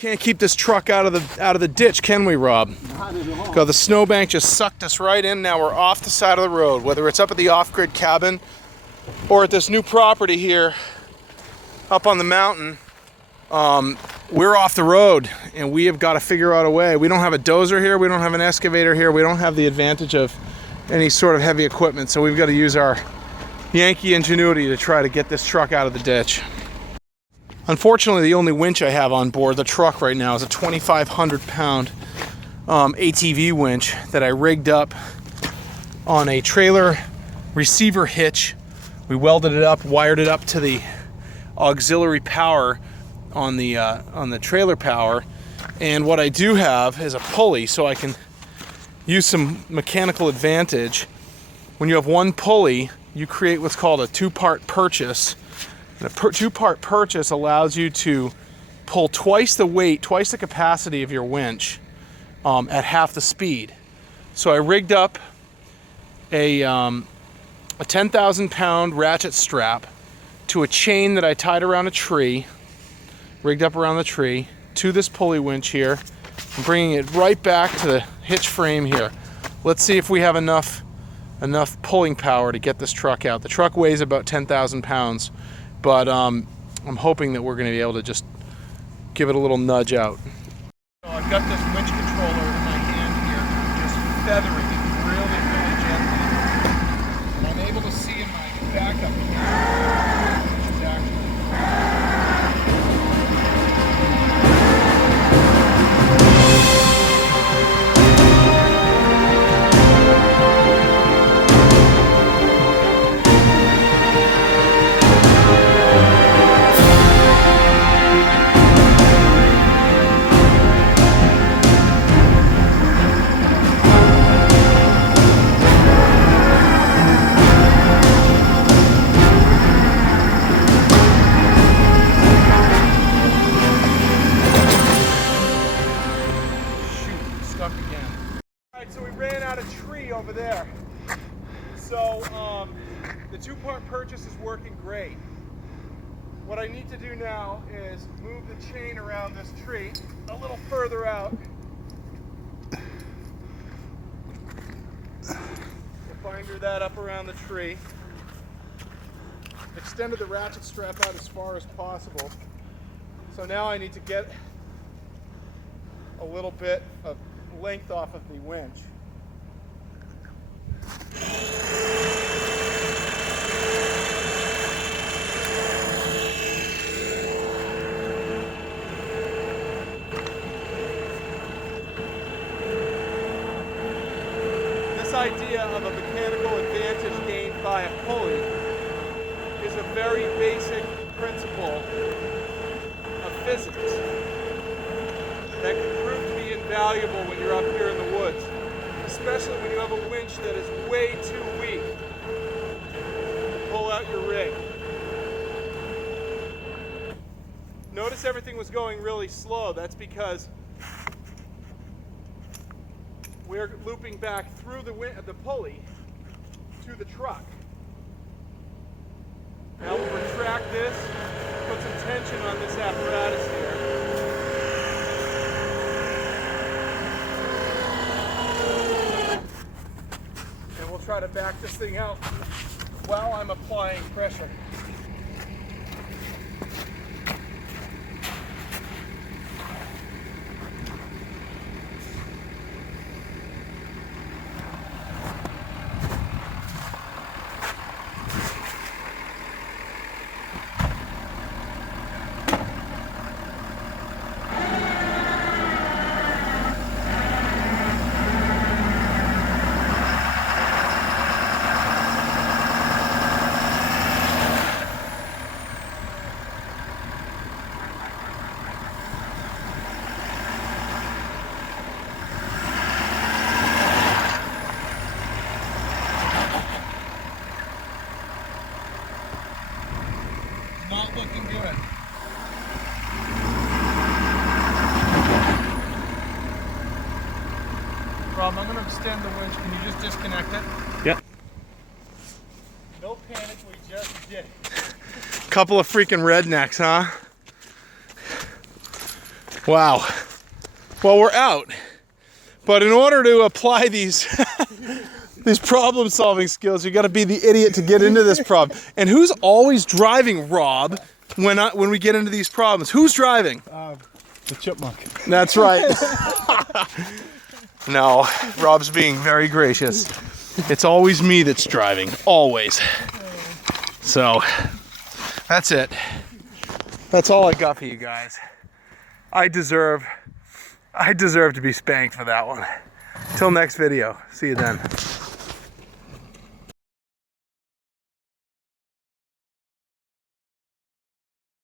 Can't keep this truck out of the ditch, can we, Rob? Not at all. God, the snowbank just sucked us right in. Now we're off the side of the road, whether it's up at the off-grid cabin or at this new property here up on the mountain. We're off the road, and we have got to figure out a way. We don't have a dozer here. We don't have an excavator here. We don't have the advantage of any sort of heavy equipment, so we've got to use our Yankee ingenuity to try to get this truck out of the ditch. Unfortunately, the only winch I have on board the truck right now is a 2,500 pound ATV winch that I rigged up on a trailer receiver hitch. We welded it up, wired it up to the auxiliary power on the trailer power, and what I do have is a pulley, so I can use some mechanical advantage. When you have one pulley, you create what's called a two-part purchase. And a two-part purchase allows you to pull twice the weight, twice the capacity of your winch at half the speed. So I rigged up a 10,000 pound ratchet strap to a chain that I tied around a tree, rigged up around the tree, to this pulley winch here. I'm bringing it right back to the hitch frame here. Let's see if we have enough pulling power to get this truck out. The truck weighs about 10,000 pounds. But I'm hoping that we're going to be able to just give it a little nudge out. So I've got this winch controller in my hand here, just feathering it really, really gently. And I'm able to see in my backup here, which is actually... over there. So the two-part purchase is working great. What I need to do now is move the chain around this tree a little further out. Binder that up around the tree. Extended the ratchet strap out as far as possible. So now I need to get a little bit of length off of the winch. This idea of a mechanical advantage gained by a pulley is a very basic principle of physics that can prove to be invaluable when you're up here in the woods, especially when you have a winch that is way too weak to pull out your rig. Notice everything was going really slow. That's because we're looping back through the pulley to the truck. Now we'll retract this, put some tension on this apparatus here. And we'll try to back this thing out while I'm applying pressure. Not looking good. Rob, I'm going to extend the winch. Can you just disconnect it? Yep. No panic, we just did it. Couple of freaking rednecks, huh? Wow. Well, we're out. But in order to apply these these problem-solving skills, you got to be the idiot to get into this problem. And who's always driving, Rob, when we get into these problems? Who's driving? The chipmunk. That's right. No, Rob's being very gracious. It's always me that's driving, always. So, that's it. That's all I got for you guys. I deserve to be spanked for that one. Till next video. See you then.